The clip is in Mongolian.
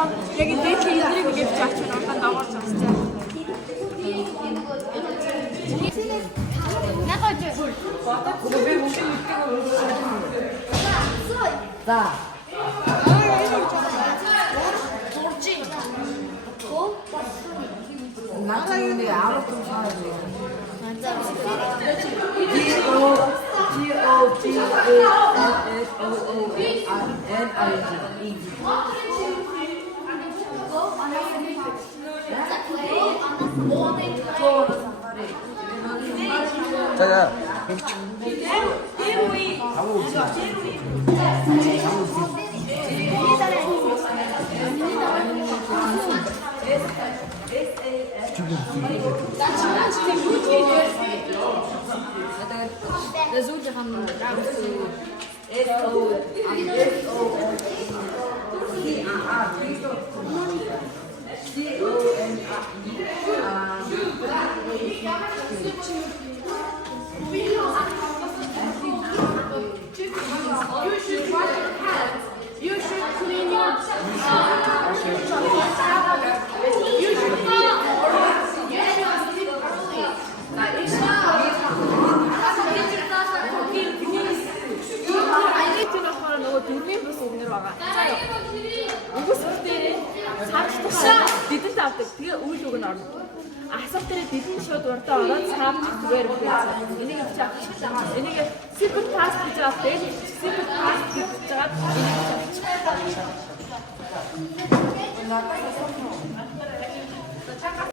яг дээд эдрийг гээвч аач надад дагуулж авчихсан. 나가줘. 자. 나중에 알아 좀 사야 돼. 자자. You should clean your дөрвийн бус өгнөр байгаа. Үгүйсгтээ цаавчтайгаар дидэн тавдаг. Тэгээ үйл үг нь орно. Асар дээр дидэн шууд урдаа ороод цаавч зүгээр байсан. Энийг авчихсан. Энийг secret pass гэж авдаг. Secret pass гэж жаад энийг авчихсан.